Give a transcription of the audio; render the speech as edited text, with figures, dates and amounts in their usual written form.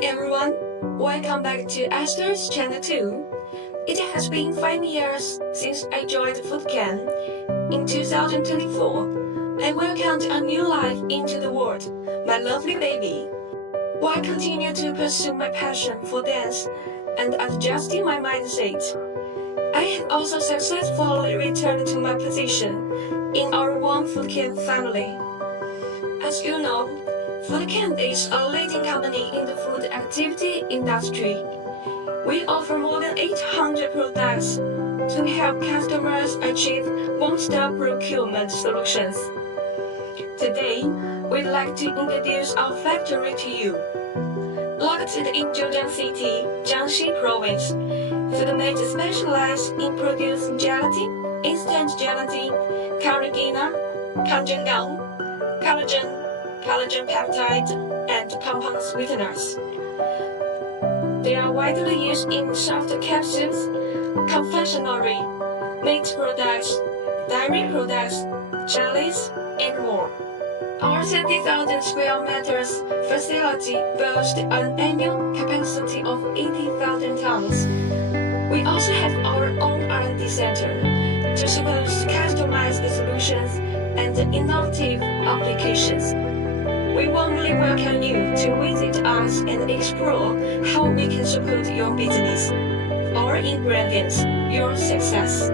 Hi everyone, welcome back to Esther's channel 2. It has been 5 years since I joined Foodchem in 2024. I welcomed a new life into the world, my lovely baby. While I continue to pursue my passion for dance and adjusting my mindset, I have also successfully returned to my position in our one Foodchem family. As you know, Foodchem is a leading company in the food activity industry. We offer more than 800 products to help customers achieve one-stop procurement solutions. Today, we'd like to introduce our factory to you. Located in Jiujiang City, Jiangxi Province, Foodmate specializes in producing gelatin, instant gelatin, carrageenan, collagen peptide, and compound sweeteners. They are widely used in soft capsules, confectionery, meat products, dairy products, jellies, and more. Our 30,000 square meters facility boasts an annual capacity of 80,000 tons. We also have our own R&D center to support customized solutions and innovative applications. We warmly welcome you to visit us and explore how we can support your business. Our ingredients, your success.